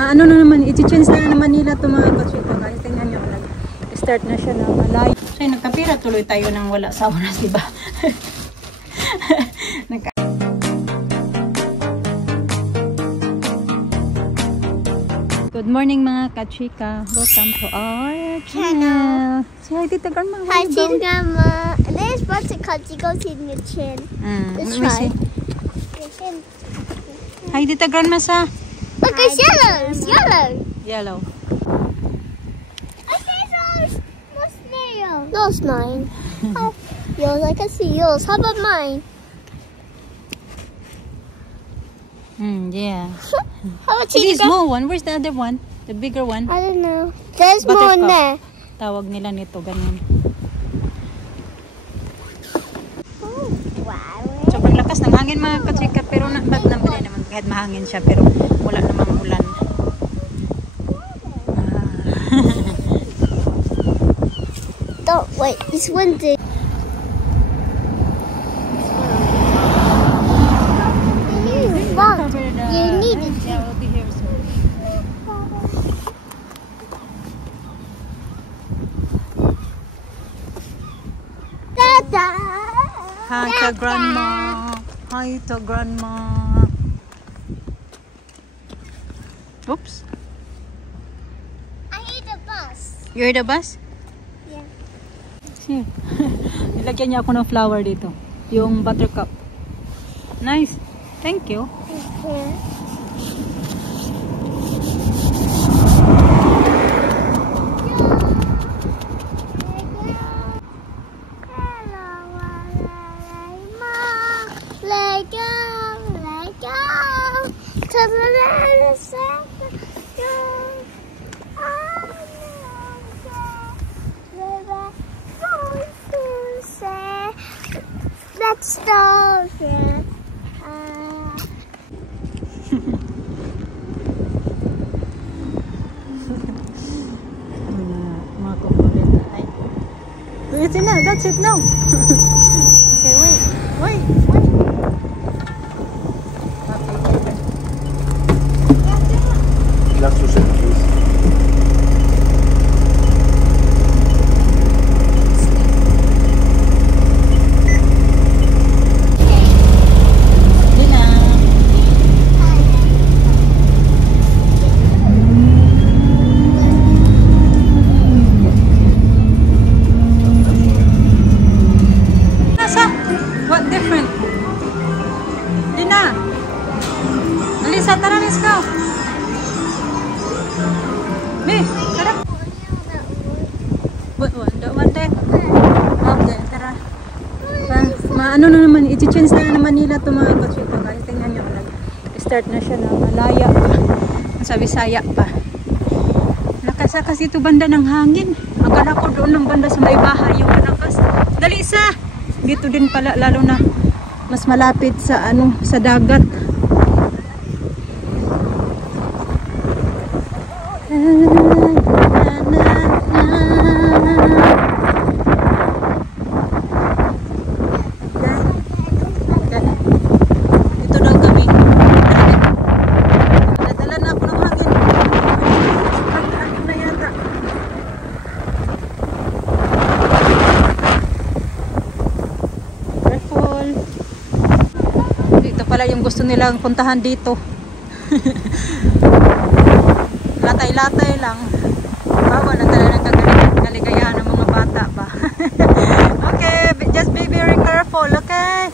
Ano na naman, i-change na naman nila ito mga kachika. Guys, tingnan nyo, start na siya na malayo. So, nagkapira tuloy tayo nang wala sa oras, diba? Good morning mga kachika. Welcome to our channel. Say hi, Tita Grandma. Hi, Tita Grandma. There's lots of Kachiko's in your chin. Let's try. Hi, Tita Grandma sa. Look, it's yellow. It's yellow. Yellow. I see those. What's nail? Those mine. Oh, yours. I can see yours. How about mine? Yeah. How about It's a small one. Where's the other one? The bigger one? I don't know. There's more in there. Tawag nila nito, ganyan. Oh, wow. Sobrang lakas ng hangin mga kachika, pero ba't nabali naman kahit mahangin siya, pero wala namang ulan. Don't wait. It's windy. You need it. Yeah, we'll be here soon. Dada. Hi to Grandma. Hi to Grandma. Oops. I hate the bus. You heard the bus? Yeah. Here. Nilagyan niya ako ng flower dito. Yung buttercup. Nice. Thank you. Here. Let's start here. Mga kukulit. It's enough. That's it now. Okay, wait. Glass to set, please. What different? Dina! Alisa, tara, let's go! Me, tara! One day? Okay, tara. Ano na naman, i-change na naman nila ito mga kachika. Guys, tingnan nyo, start na siya na malaya pa. Sa Bisaya pa. Nakasakas ito banda ng hangin. Akala ko doon ng banda sa may bahay yung malakas. Dali isa! Dito din pala, lalo na mas malapit sa sa dagat. Ito daw kami. Nadala na ako ng hangin. Hangin na yata. Dito pala yung gusto nilang puntahan dito. Latay-latay lang. Bawal na talaga kaligayahan ng mga bata pa. Okay, just be very careful, okay?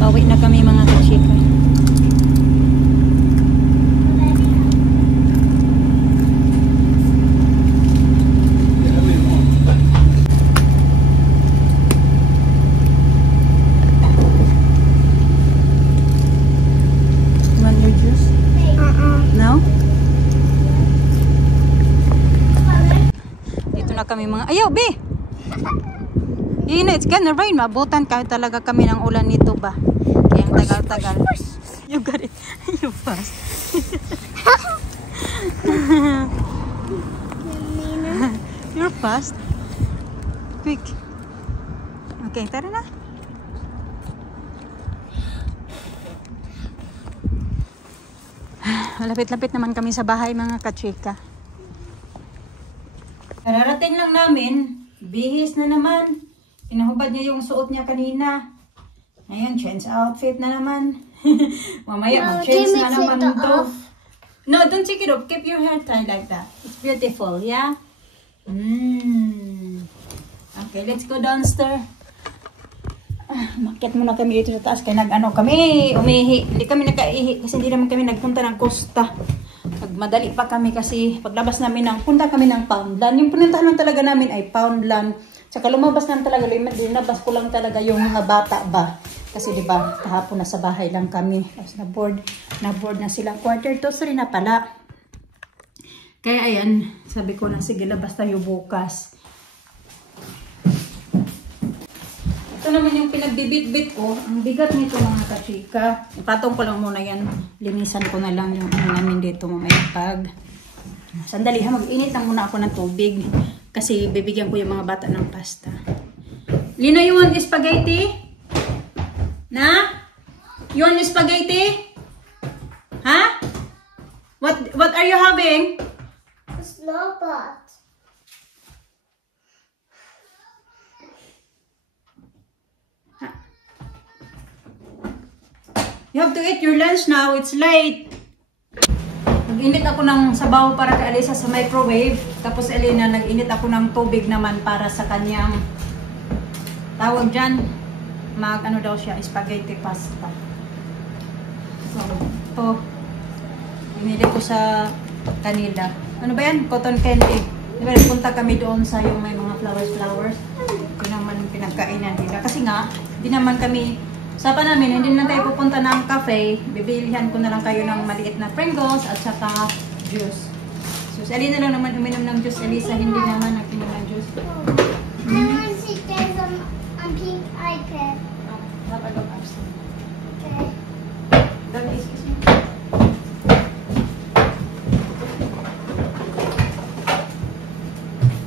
Pauwi na kami mga kachika. Want your juice? No? Dito na kami mga... Ayaw, be! It's gonna rain. Mabutan talaga kami ng ulan nito ba? Kaya ang tagal-tagal. You got it. You fast. You're fast. Quick. Okay, tara na. Malapit-lapit naman kami sa bahay mga kachika. Kararating lang namin. Bihis na naman. Pinahubad niya yung suot niya kanina. Ngayon, change outfit na naman. Mamaya, mag-change na naman ito. No, don't take it off. Keep your hair tied like that. It's beautiful, yeah? Okay, let's go downstairs. Makiat muna kami dito sa taas. Kaya nag-ano kami, umihi. Hindi kami nakaihi kasi hindi naman kami nagpunta ng Costa. Magmadali pa kami kasi paglabas namin punta kami ng Poundland. Yung pununtahan lang talaga namin ay Poundland. Tsaka lumabas lang talaga, linabas ko lang talaga yung mga bata ba. Kasi diba, kahapon nasa bahay lang kami. Tapos na-board na sila. 2:45 na pala. Kaya ayan, sabi ko na sige, labas tayo bukas. Ito naman yung pinagbibit-bit ko. Ang bigat nito mga kachika. Ipatong ko lang muna yan. Linisan ko na lang yung namin dito mamaya pag. Sandali ha, mag-init lang muna ako ng tubig. Kasi bibigyan ko yung mga bata ng pasta. Lina, you want spaghetti? Na? You want spaghetti? Ha? What are you having? Snowball. You have to eat your lunch now. It's late. Nag-init ako ng sabaw para kay Alisa sa microwave. Tapos Elena, nag-init ako ng tubig naman para sa kanyang tawag dyan. Ano daw siya, spaghetti pasta. So, ito. Binili ko sa kanila. Ano ba yan? Cotton candy. Diba, nagpunta kami doon sa yung may mga flowers. Ito naman pinagkainan nila. Kasi nga, di naman kami Sapa namin, hindi na tayo pupunta ng cafe. Bibilihan ko na lang kayo ng maliit na Pringles at saka juice. So, si Ali na lang naman uminom ng juice. Elisa, hindi naman nakinom ng juice. I want to sit there on pink iPad. Have a look upstairs. Okay. Daddy, excuse me.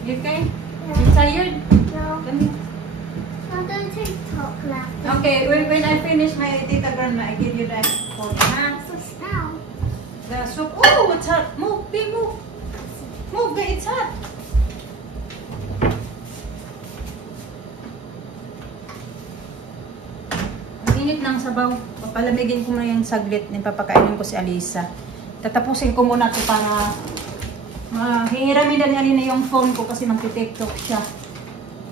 You okay? You tired? No. Come here. I'm going to talk loud. Okay, when I finish my tita grandma, I give you that phone. Huh? So now. The soup. Oh, it's hot. Move, babe, move. Move, babe, it's hot. Ang init ng sabaw. Papalamigin ko muna yung saglit. Papakainin ko si Alisa. Tatapusin ko muna ito para hihiramin na ni Alina yung phone ko kasi magti-tiktok siya.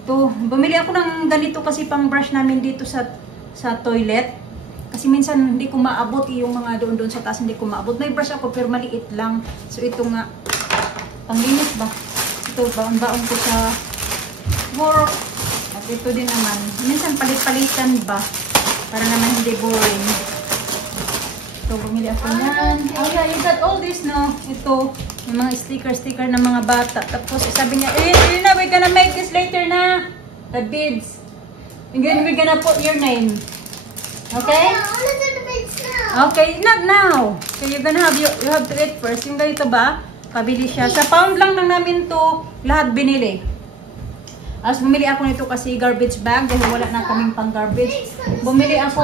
Ito, bumili ako ng ganito kasi pang brush namin dito sa toilet. Kasi minsan hindi ko maabot yung mga doon sa taas, hindi ko maabot. May brush ako pero maliit lang. So ito nga, panglinis ba? Ito, baon-baon ko sa work. At ito din naman, minsan palit-palitan ba? Para naman hindi boring. Ito, bumili ako yan. Oh yeah, you got all this, no? Ito, yung mga sticker ng mga bata. Tapos sabi niya, Irina, we're gonna make this later na. The beads. And then we're gonna put your name. Okay? I want to do the bits now. Okay, not now. So you're gonna have, you have to eat first. Yung ganito ba? Pabili siya. Sa pound lang namin to lahat binili. As bumili ako nito kasi garbage bag dahil wala na kaming pang garbage. Bumili ako.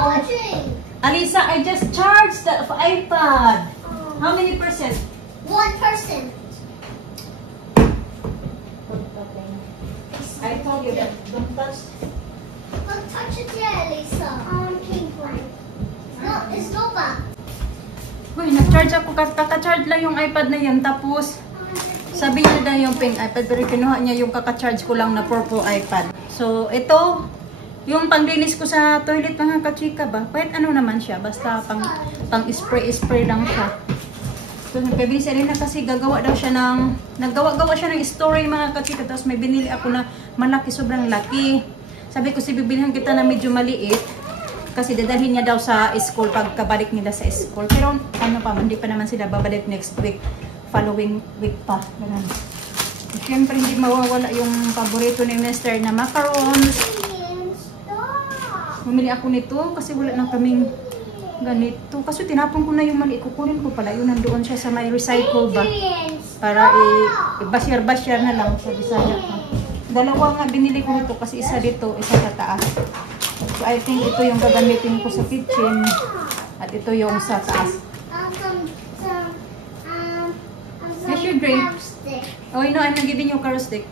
Alisa, I just charged the iPad. How many percent? 1%. I told you that. Don't touch. Don't touch it yet, Lisa. Pink one. It's not bad. Uy, nag-charge ako. Kaka-charge lang yung iPad na yun. Tapos, sabi niya na yung pink iPad. Pero kinuha niya yung kaka-charge ko lang na purple iPad. So, ito, yung panglinis ko sa toilet mga kachika ba? Kahit ano naman siya. Basta pang spray lang siya. So, nagpabili si Elena kasi naggawa siya ng story mga kachika. Tapos may binili ako na malaki, sobrang laki. Sabi ko, bibilihan kita na medyo maliit. Kasi dadalhin niya daw sa school pagkabalik nila sa school. Pero ano pa, hindi pa naman sila babalik next week. Following week pa. Ganun. Siyempre, hindi mawawala yung paborito ni Mr. na macarons. Bumili ako nito kasi wala na kaming ganito. Kasi tinapon ko na yung mali. Kukunin ko pala. Yun nandoon siya sa may recycle ba. Para i-basyar-basyar na lang sa Bisaya ko. Dalawa nga binili ko nito kasi isa dito, isa sa taas. So I think ito yung gagamitin ko sa kitchen. At ito yung sa taas. Yes, your drink. Oh, you know, I'm not giving you a carrot stick.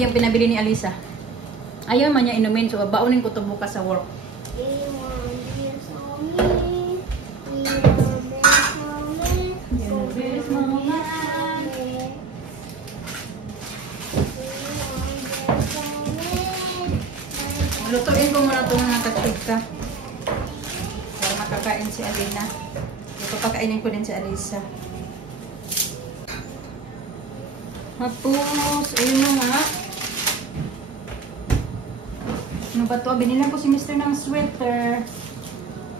Yung pinabili ni Alisa. Ayaw man niya inumin, so baunin ko ito bukas sa work. Lutuin ko muna ito mga katsika. Para makakain si Alina. Ito pakainin ko din si Alisa. Tapos, ayun na nga. Ano ba ito? Binilang ko si Mr. ng sweater.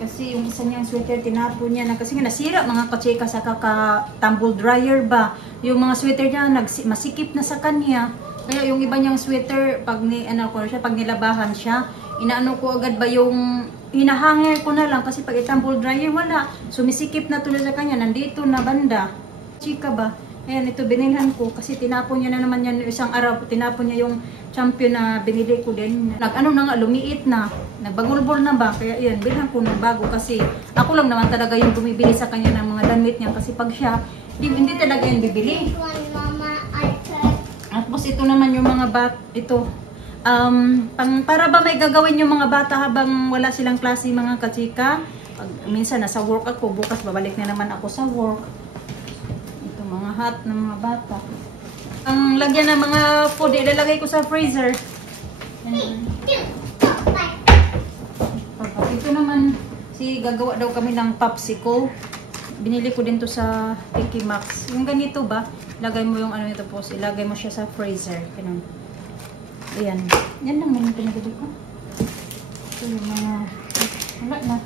Kasi yung isa niyang sweater, tinapon niya na. Kasi nga nasira mga katsika sa tumble dryer ba. Yung mga sweater niya, masikip na sa kanya. Kaya yung iba niyang sweater, pag nilabahan siya, inaano ko agad ba yung hinahanger ko na lang. Kasi pag tumble dryer, wala. Sumisikip na tuloy sa kanya. Nandito na banda. Chika ba? Ayan, ito binilhan ko kasi tinapon niya na naman yan isang araw. Tinapon niya yung champion na binili ko din. Nag-ano na nga, lumiit na. Nagbagulbol na ba? Kaya yan, bilhan ko ng bago kasi ako lang naman talaga yung bumibili sa kanya ng mga damit niya. Kasi pag siya, hindi talaga yan bibili. At tapos ito naman yung mga para ba may gagawin yung mga bata habang wala silang klase mga katsika. Minsan nasa work ako, bukas babalik na naman ako sa work. Mga hot ng mga bata. Ang lagyan ng mga food, ilalagay ko sa freezer. Ito naman, gagawa daw kami ng popsicle. Binili ko din to sa Tiki Max. Yung ganito ba, ilagay mo yung ano ito po, ilagay mo siya sa freezer. Ganun. Ayan. Yan lang naman pinagdito ko. Ito yung mga, wala na.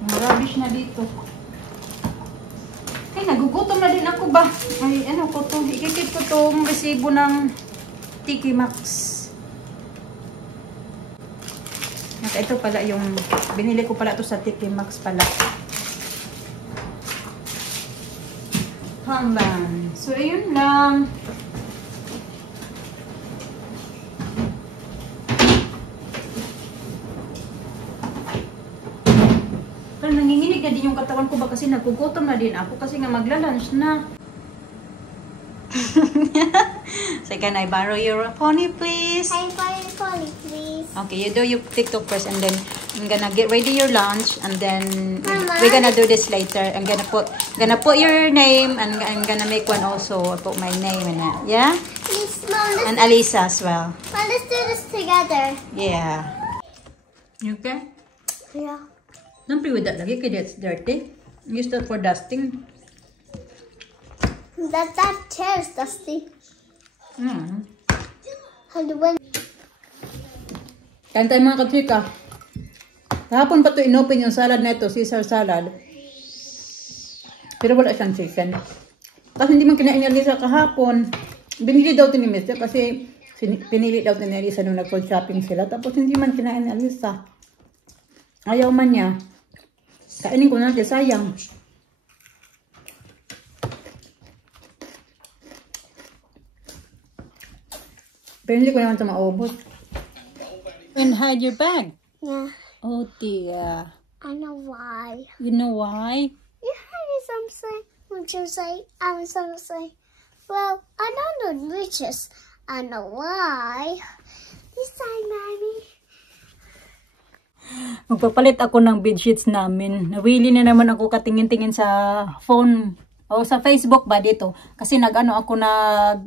Mga rubbish na dito. Ay, nagugutom na din ako ba? Ay, ano ko to? Ikikip ko tong resibo ng Tiki Max. At ito pala yung, binili ko pala ito sa Tiki Max pala. Hanggang. So, ayun lang. Nanginginig na din yung katawan ko ba kasi nagugutom na din ako kasi nga magla-lunch na. So can I borrow your pony please? Can I borrow your pony please? Okay, you do your TikTok first and then I'm gonna get ready your lunch and then Mama? we're gonna do this later. I'm gonna put your name and I'm gonna make one also. I put my name in it. Yeah? Please, Mom, And Alisa as well. Mom, let's do this together. Yeah. You okay? Yeah. Don't play with that lagi kaya it's dirty. Use that for dusting. That chair is dusty. Mm. And when Kain tayo mga katrika. Kahapon pa ito inopen yung salad na ito, Caesar salad. Pero wala siyang chicken. Kasi hindi man kinain ni Alisa kahapon. Binili daw ito ni Mister kasi pinili daw ito ni Alisa nung nag-food shopping sila. Tapos hindi man kinain ni Alisa. Ayaw man niya. Kainin ko natin, sayang. Pero hindi ko naman ito maubos. And hide your bag. yeah, Oh dear. I know why. You know why? You heard something? Would you say? I was gonna say. Well, I don't know riches. I know why. This time, Mommy. Magpapalit ako ng bedsheets namin. Nawili na naman ako katingin-tingin sa phone o sa Facebook ba dito. Kasi nag-charge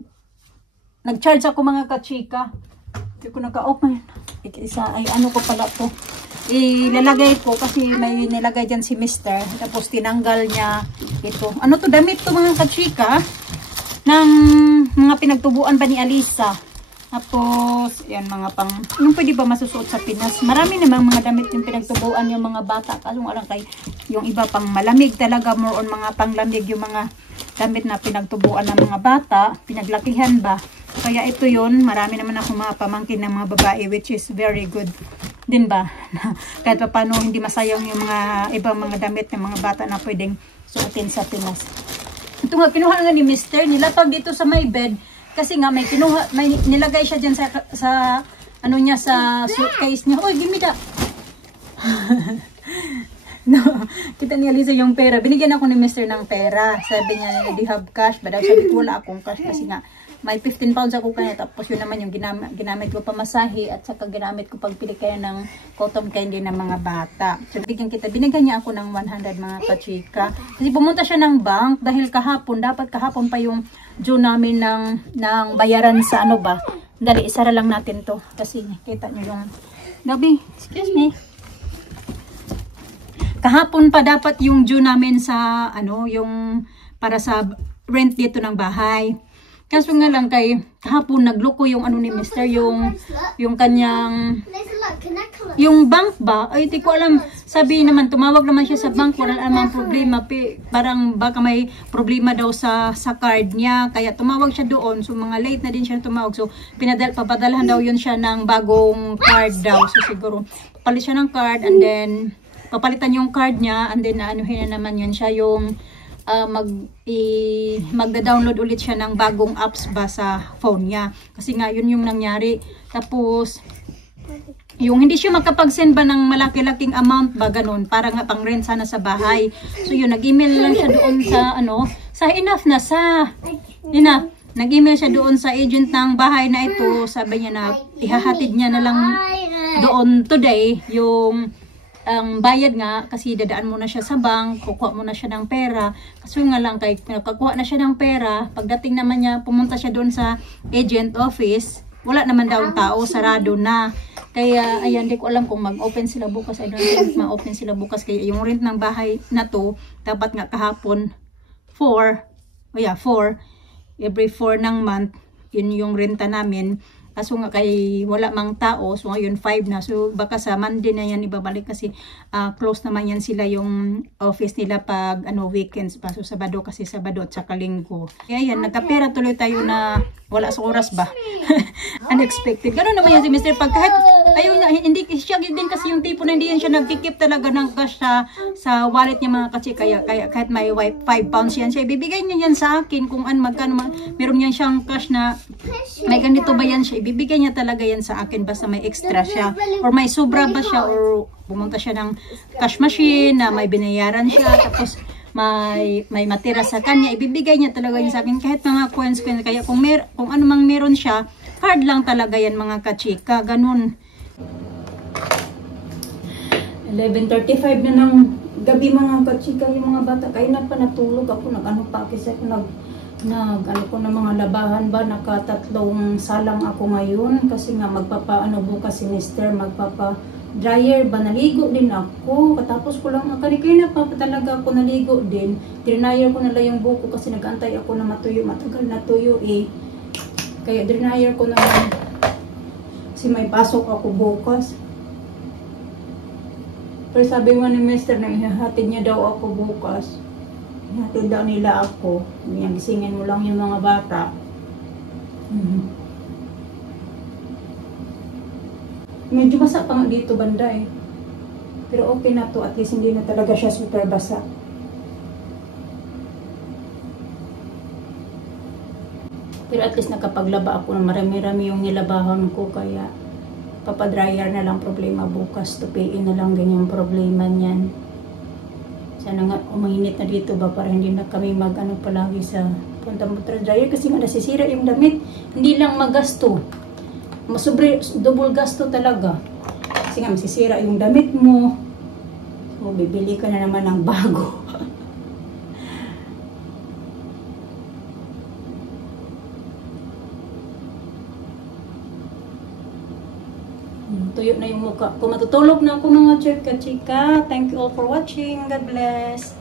ako mga kachika. Hindi ko naka-open. Ay ano ko pala to. Ilalagay ko kasi may nilagay dyan si Mister. Tapos tinanggal niya ito. Ano to? Damit to mga kachika. Ng mga pinagtubuan ba ni Alisa. Tapos, yan mga yung pwede ba masusuot sa Pinas. Marami namang mga damit yung pinagtubuan yung mga bata. Kaso walang kay, yung iba pang malamig talaga, more on mga panglamig yung mga damit na pinagtubuan ng mga bata. Pinaglakihan ba. Kaya ito yun, marami naman ako mga pamangkin ng mga babae, which is very good. Din ba? Kahit pa paano hindi masayang yung mga ibang mga damit ng mga bata na pwedeng suotin sa Pinas. Ito nga, kinuha nga ni Mr. Nilapag dito sa my bed. Kasi nga may nilagay siya dyan sa ano niya, sa suitcase niya. Oy, give me that. No, kita ni Aliza yung pera. Binigyan ako ni Mr. ng pera. Sabi niya, do you have cash? But sabi ko, wala akong cash kasi nga may 15 pounds ako kanya. Tapos yun naman yung ginamit ko pamasahe at saka ginamit ko pagpili kaya ng cotton candy ng mga bata. So binigyan niya ako ng 100 mga kachika. Kasi pumunta siya ng bank dahil dapat kahapon pa yung due namin ng bayaran sa ano ba. Dali, isara lang natin to. Kasi kita nyo yung Gabi, excuse me. Kahapon pa dapat yung due namin sa ano, yung para sa rent dito ng bahay. Kaso nga lang kay kahapon nagloko yung ano ni Mr. yung kanyang yung bank ba? Ay, di ko alam. Sabi naman, tumawag naman siya sa bank, wala namang problema. Parang baka may problema daw sa card niya. Kaya tumawag siya doon. So, mga late na din siya tumawag. So, papadalahan daw yun siya ng bagong card daw. So, siguro, papalit siya ng card and then, papalitan yung card niya and then, anuhin na naman yun siya yung magda-download ulit siya ng bagong apps ba sa phone niya. Kasi nga, yun yung nangyari. Tapos, yung hindi siya makapag-send ba ng malaki-laking amount ba, ganun, para nga pang rent sana sa bahay. So yun, nag-email lang siya doon sa, nag-email siya doon sa agent ng bahay na ito. Sabi niya na, ihahatid niya na lang doon today, yung ang bayad nga, kasi dadaan muna siya sa bank, kukuha muna siya ng pera. Kasi nga lang, kay nakakuha na siya ng pera, pagdating naman niya, pumunta siya doon sa agent office, wala naman daw ang tao, sarado na. Kaya, ayan, di ko alam kung mag-open sila bukas. I don't think ma-open sila bukas. Kaya yung rent ng bahay na to, dapat nga kahapon, 4, every 4 ng month, yun yung renta namin. Kaso nga kay wala mang tao, so ngayon 5 na. So baka sa Monday na yan ibabalik kasi close naman yan sila yung office nila pag weekends pa. So Sabado kasi Sabado at saka Linggo. Kaya yan, nagkapera tuloy tayo na wala sa oras ba. Unexpected. Ganun naman yan si Mr. Pag kahit ayaw niya, hindi siya din kasi yung tipo na hindi yan siya nagkikip talaga ng cash sa wallet niya mga kasi. Kaya kahit may 5 pounds yan siya, ibibigay niya yan sa akin kung magkano meron yan siyang cash na may ganito ba yan siya, ibibigay niya talaga yan sa akin basta may extra siya or may sobra ba siya or pumunta siya ng cash machine na may binayaran siya tapos may matira sa kanya, ibibigay niya talaga yan sa akin kahit mga coins. Kaya kung ano mang meron siya, card lang talaga yan mga kachika, ganun. 11:35 na ng gabi mga kachika, yung mga bata kaya na pa natulog ako, kasi ako ko ng mga labahan ba, nakatatlong salang ako ngayon kasi nga bukas si Mr. dryer ba, naligo din ako, katapos ko lang, kanina pa talaga ako naligo din, dryer ko nala yung buko kasi nag-antay ako na matuyo, matagal na tuyo kaya dryer ko naman kasi may pasok ako bukas. Pero sabi mo ni Mr. na ihahatid niya daw ako bukas, ihahatid daw nila ako, gisingin mo lang yung mga bata. Medyo basa pa nga dito banda pero okay na to, at least hindi na talaga siya super basa. Pero at least nakapaglaba ako ng marami-rami yung nilabahan ko, kaya papadryer na lang problema bukas, tupiin na lang ganyang problema niyan. Sana nga umainit na dito ba para hindi na kami palagi sa punta-punta dryer kasi nga nasisira yung damit, hindi lang magasto. Double gasto talaga. Kasi nga, masisira yung damit mo. So, bibili ka na naman ng bago. Tuyo na yung mukha ko. Matutulog na ako mga chika-chika. Thank you all for watching. God bless.